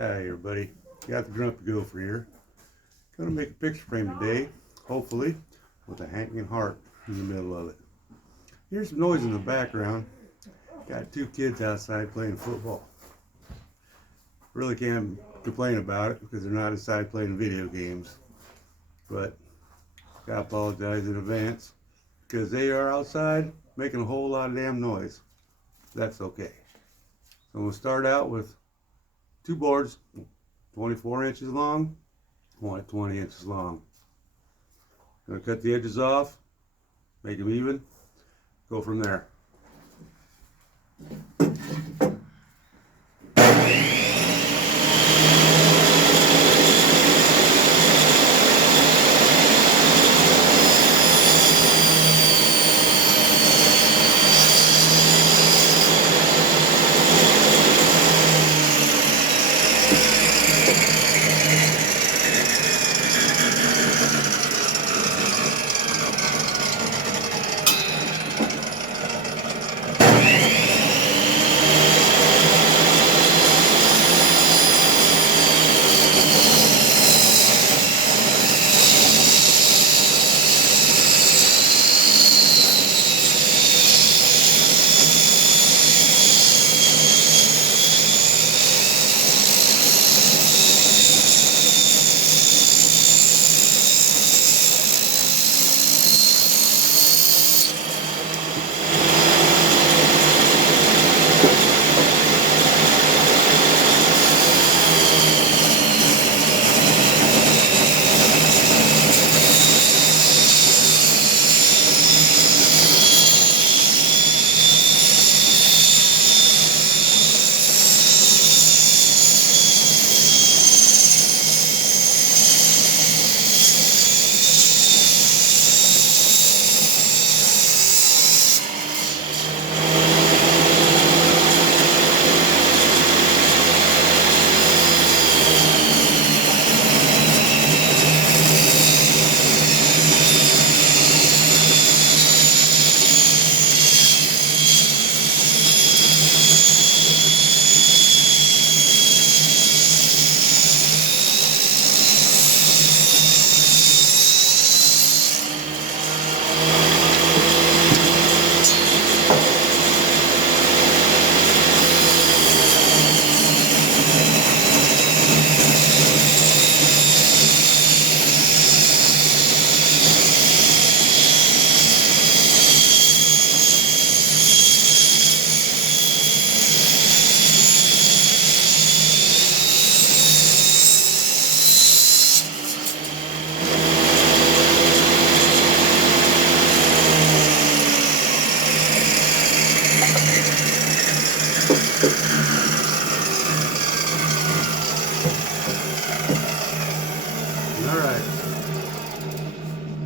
Hi everybody, got the Grumpy Gopher here. Gonna make a picture frame today, hopefully, with a hanging heart in the middle of it. Here's some noise in the background. Got two kids outside playing football. Really can't complain about it because they're not inside playing video games. But I apologize in advance because they are outside making a whole lot of damn noise. That's okay. So I'm gonna start out with two boards, 24 inches long, one at 20 inches long. Gonna cut the edges off, make them even, go from there. Alright,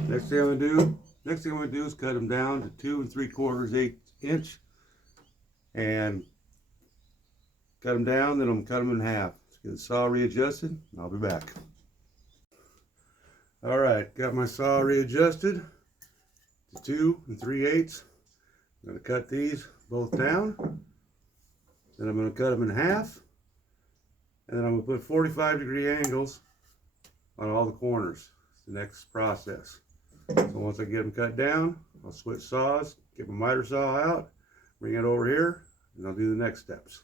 next thing I'm gonna do is cut them down to 2 3/4 inch and cut them down, then I'm gonna cut them in half. Let's get the saw readjusted, and I'll be back. Alright, got my saw readjusted to 2 3/8. I'm gonna cut these both down, then I'm gonna cut them in half, and then I'm gonna put 45-degree angles on all the corners. It's the next process. So once I get them cut down, I'll switch saws, get my miter saw out, bring it over here, and I'll do the next steps.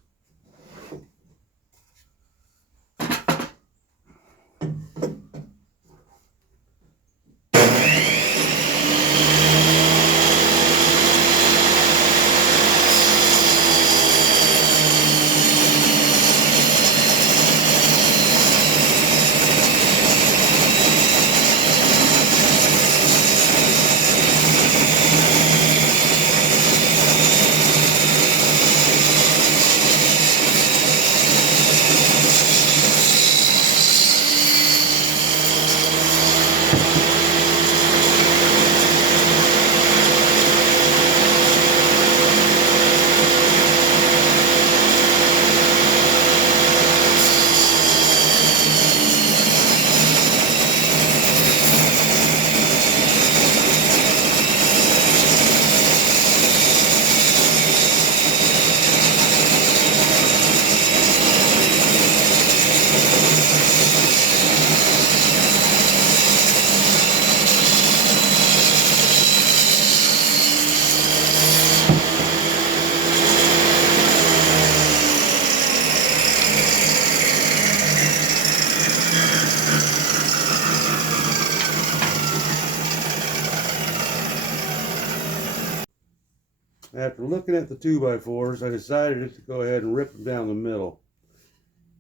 after looking at the 2x4s, I decided to go ahead and rip them down the middle.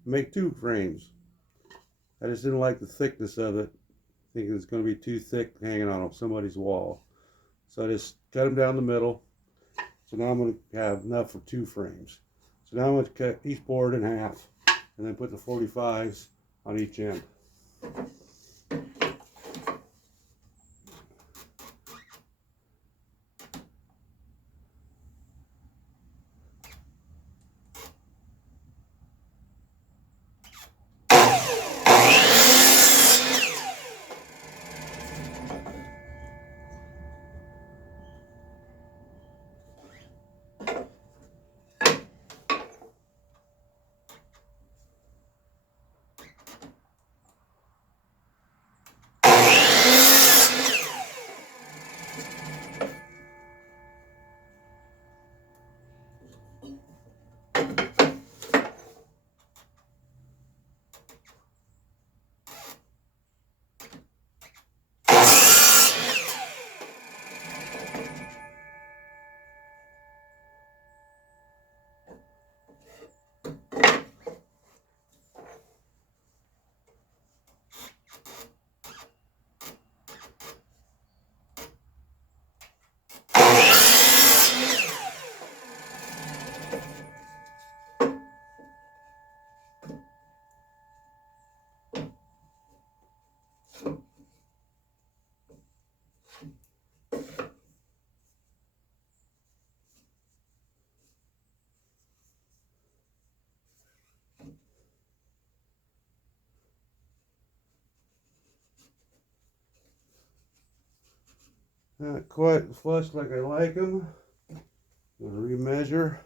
Make 2 frames. I just didn't like the thickness of it. Thinking it's going to be too thick hanging on somebody's wall. So I just cut them down the middle. So now I'm going to have enough for 2 frames. So now I'm going to cut each board in half and then put the 45s on each end. Not quite flush like I like them. I'm going to remeasure.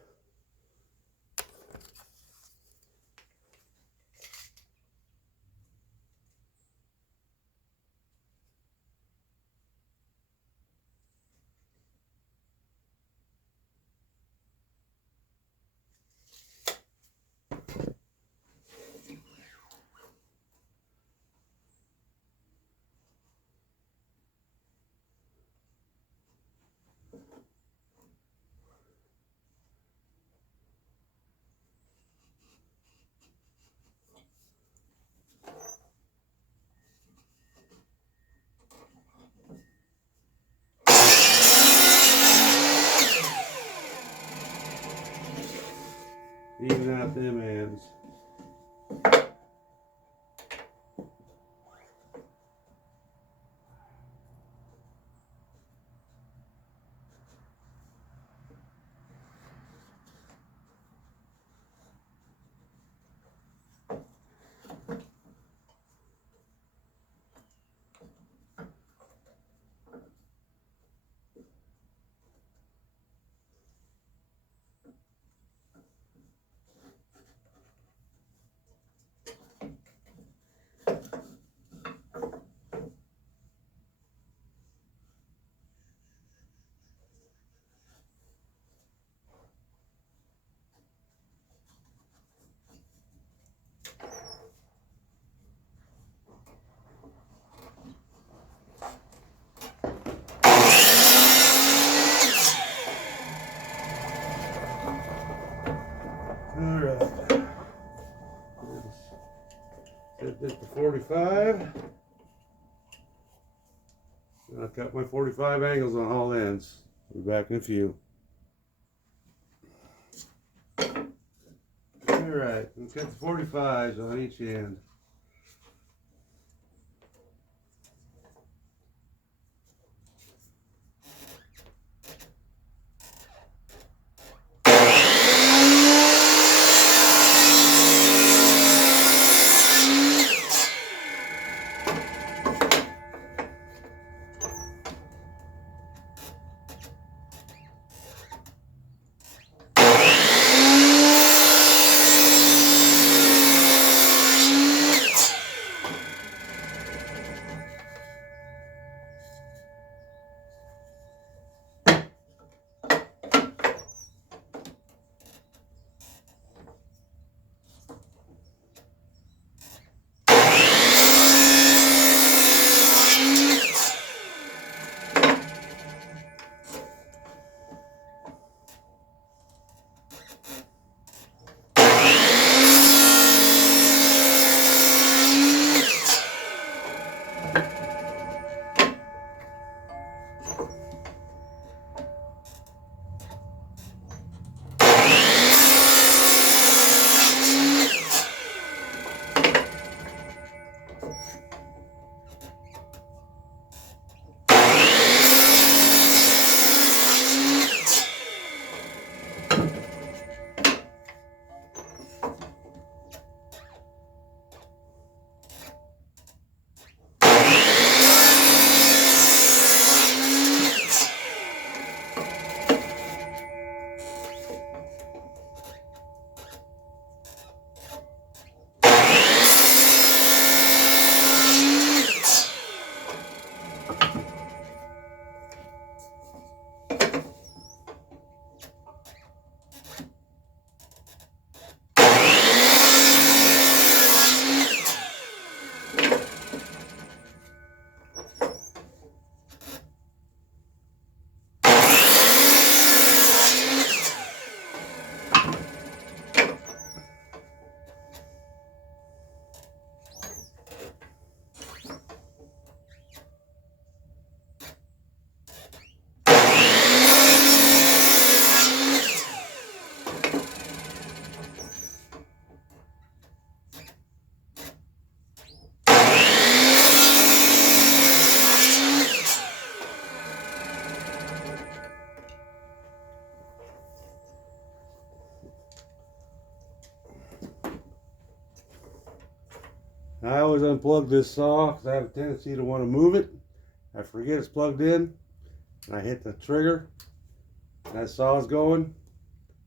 Even out them ends. Alright. Set this to 45. I cut my 45 angles on all ends. I'll be back in a few. Alright, and cut the 45s on each end. I always unplug this saw because I have a tendency to want to move it. I forget it's plugged in, and I hit the trigger, and that saw's going.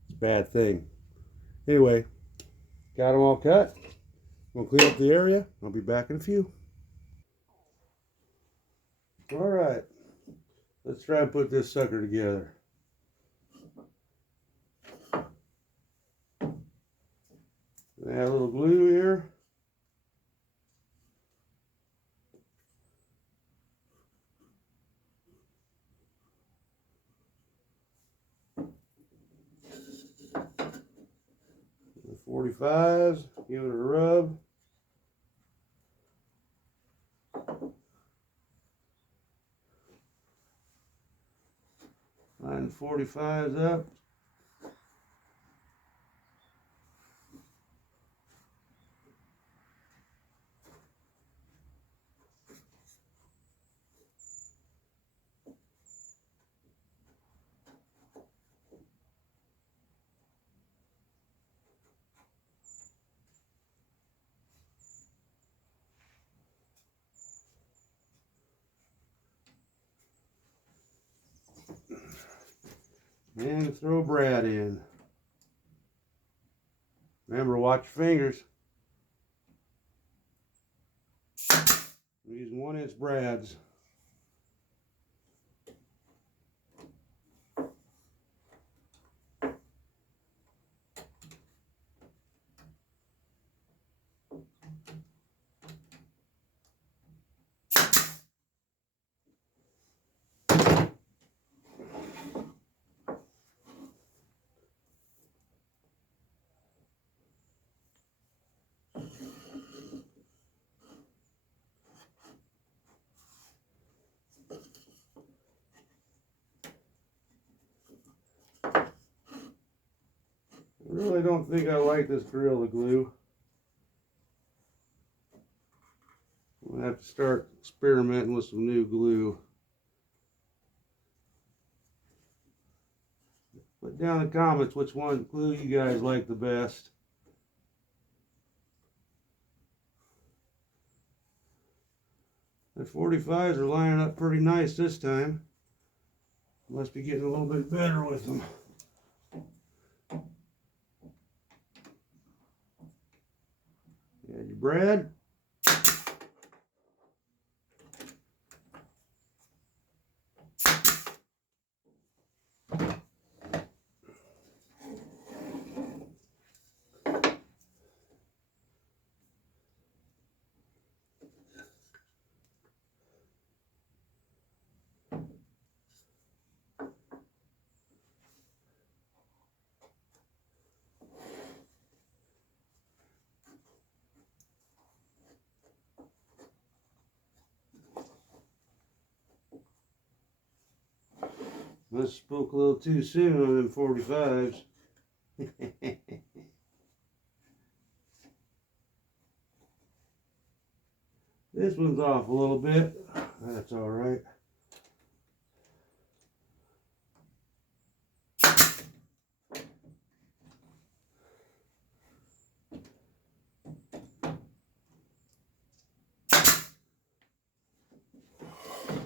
It's a bad thing. Anyway, got them all cut. I'm going to clean up the area. I'll be back in a few. Alright, let's try and put this sucker together. Add a little glue here. The 45s, give it a rub. Line the 45s up. And throw brad in. Remember, watch your fingers. I'm using 1-inch brads. I really don't think I like this Gorilla Glue. I'm going to have to start experimenting with some new glue. Put down in the comments which one glue you guys like the best. The 45s are lining up pretty nice this time. Must be getting a little bit better with them. Add your brad. Must have spoke a little too soon on them 45s. This one's off a little bit. That's all right.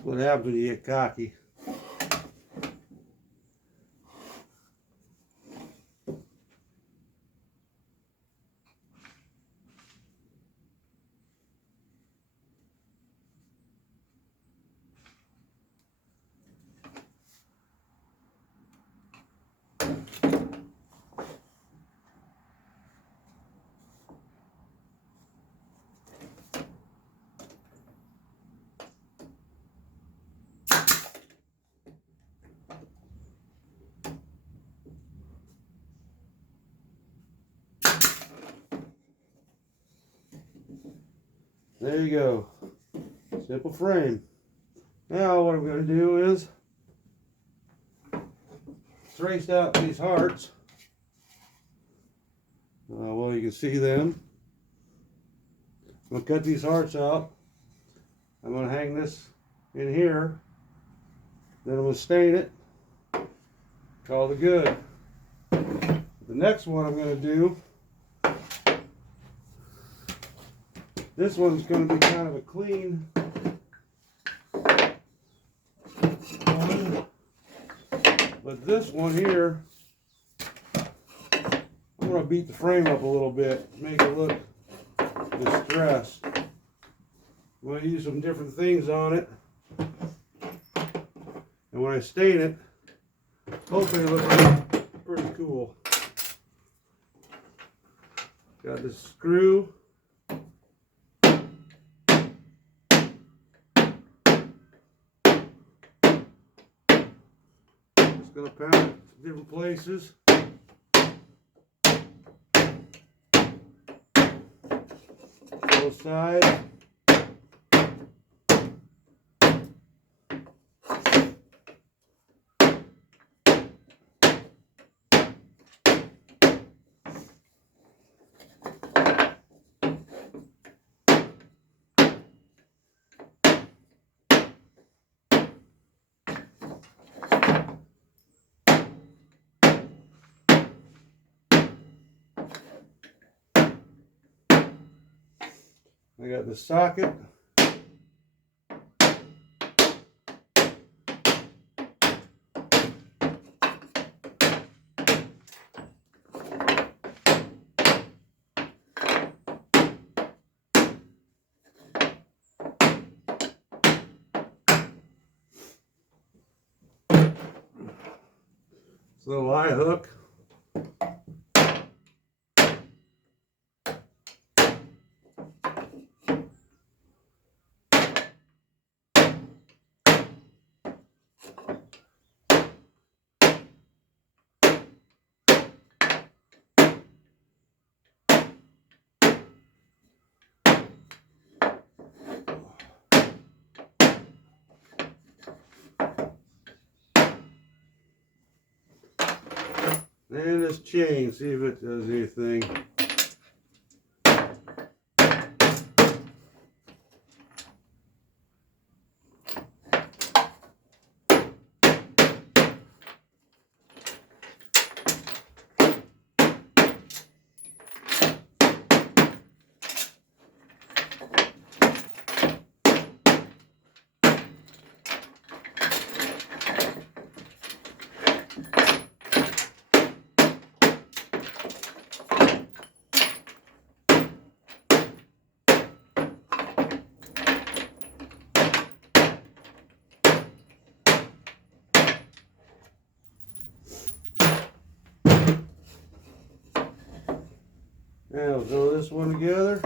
What happens when you get cocky? There you go. Simple frame. Now what I'm going to do is trace out these hearts. Well, you can see them. I'm going to cut these hearts out. I'm going to hang this in here. Then I'm going to stain it. Call it good. The next one I'm going to do This one's going to be kind of a clean one. But this one here, I'm going to beat the frame up a little bit, make it look distressed. I'm going to use some different things on it. And when I stain it, hopefully it'll look pretty cool. Got this screw. Just gonna pound it different places. Both sides. I got the socket. This little eye hook. And this chain, see if it does anything. Now we'll throw this one together.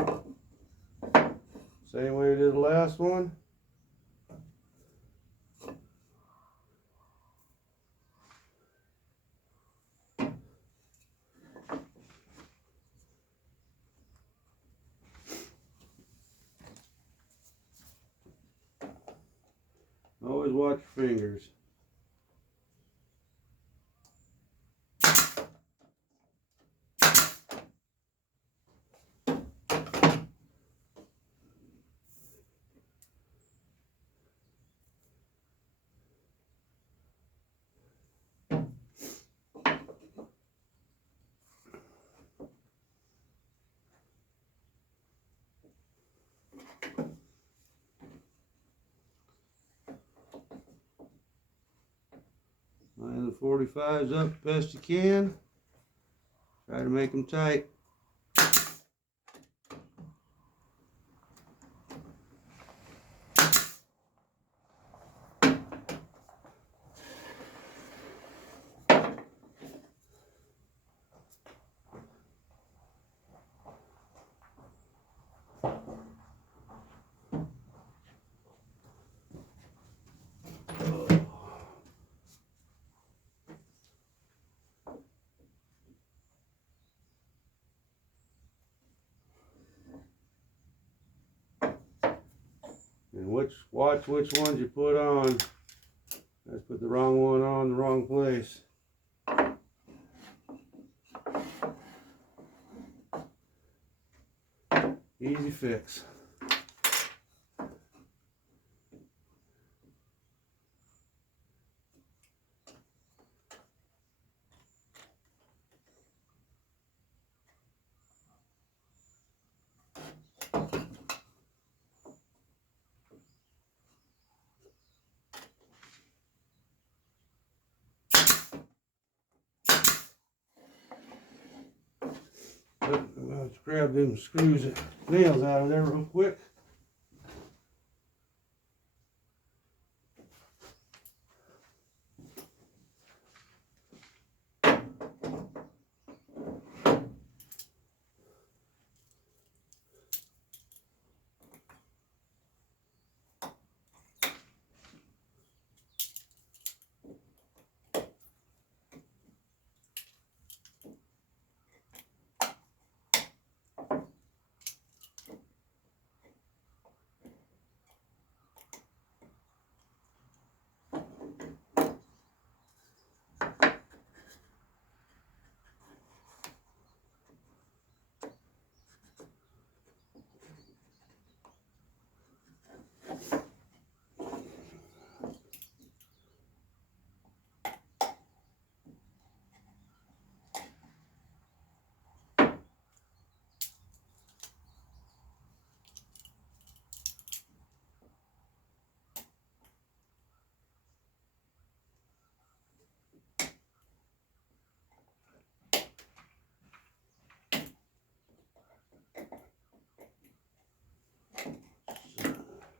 Same way we did the last one. Always watch your fingers. Line the 45s up best you can. Try to make them tight. And watch which ones you put on. Let's put the wrong one on the wrong place. Easy fix. Let's grab them screws and nails out of there real quick.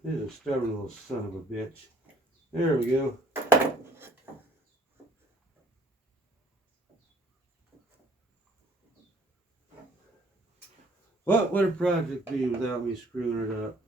This is a stubborn little son of a bitch. There we go. What would a project be without me screwing it up?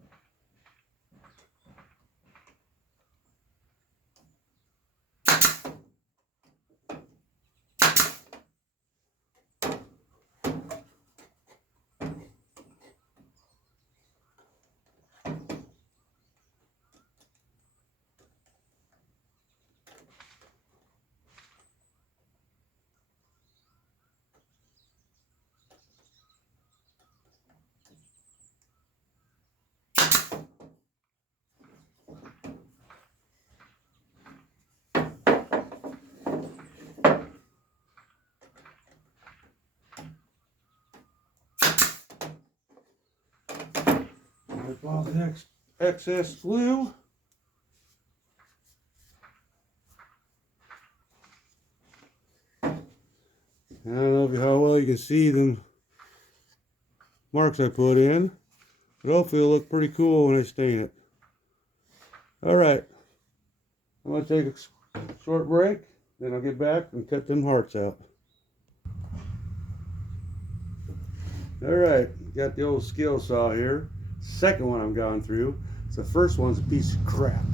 Wipe off the excess glue. I don't know how well you can see them marks I put in, but hopefully it'll look pretty cool when I stain it. Alright, I'm going to take a short break, then I'll get back and cut them hearts out. Alright, got the old skill saw here. Second one I've gone through. So the first one's a piece of crap.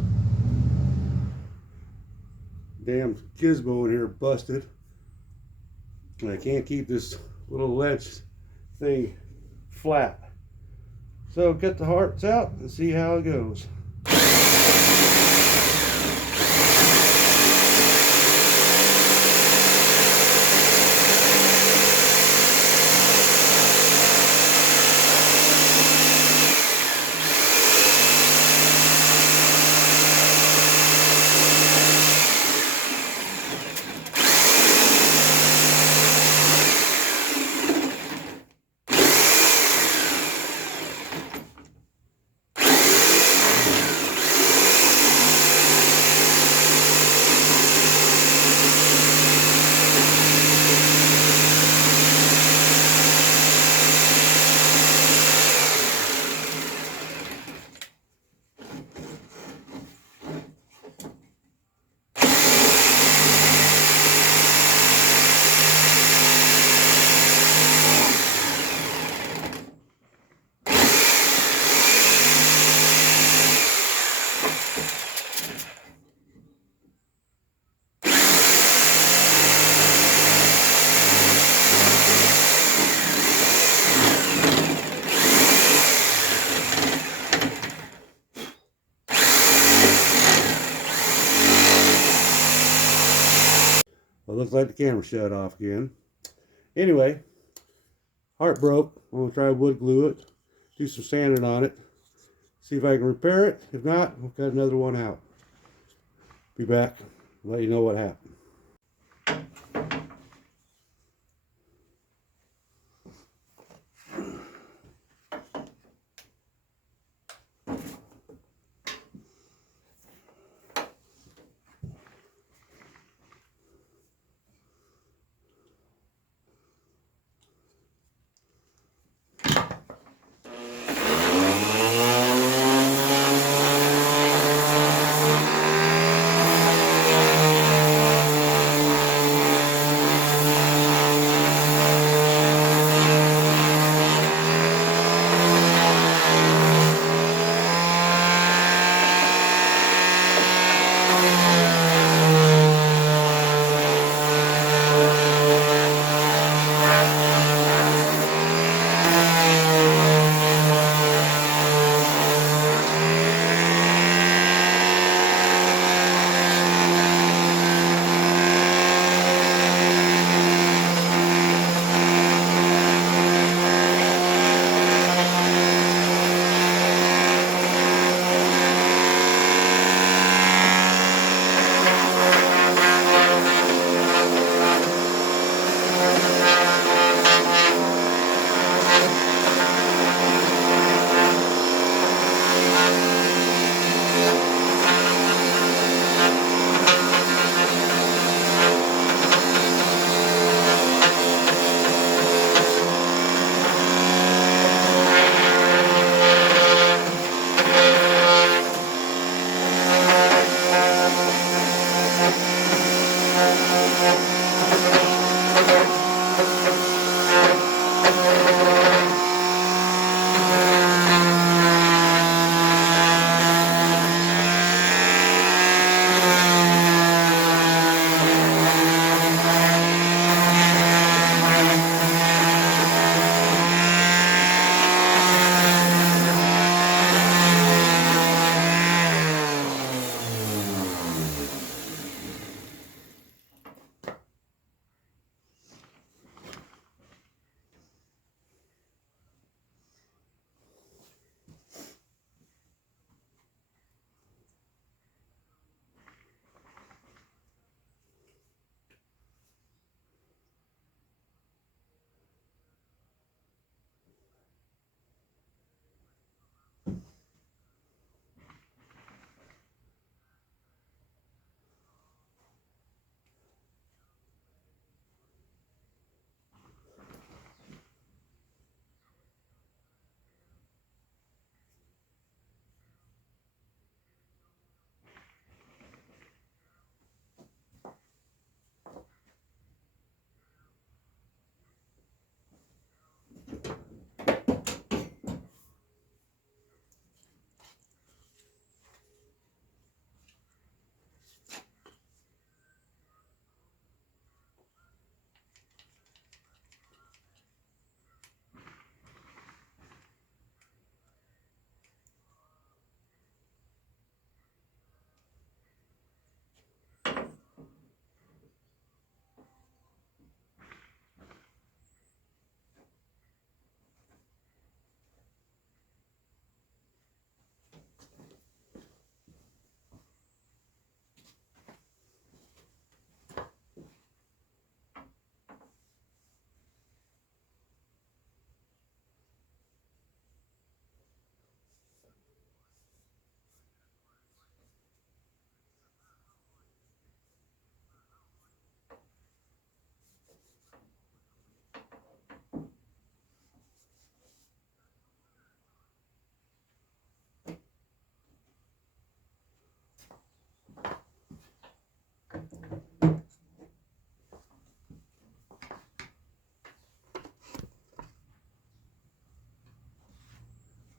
Damn gizmo in here busted. And I can't keep this little ledge thing flat. So get the hearts out and see how it goes. Well, looks like the camera shut off again. Anyway, heart broke. I'm going to try wood glue it, do some sanding on it, see if I can repair it. If not, we'll cut another one out. Be back, let you know what happened.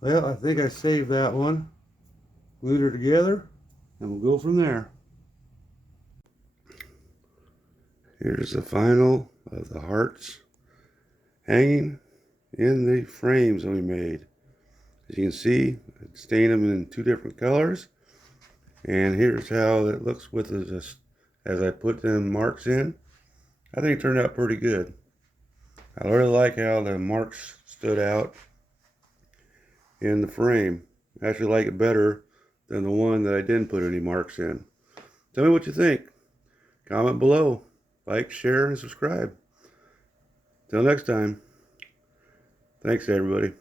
Well, I think I saved that one. Glued her together, and we'll go from there. Here's the final of the hearts hanging in the frames that we made. As you can see, I stained them in 2 different colors. And here's how it looks with this as I put them marks in. I think it turned out pretty good. I really like how the marks stood out in the frame. I actually like it better than the one that I didn't put any marks in. Tell me what you think. Comment below. Like, share, and subscribe. Till next time. Thanks, everybody.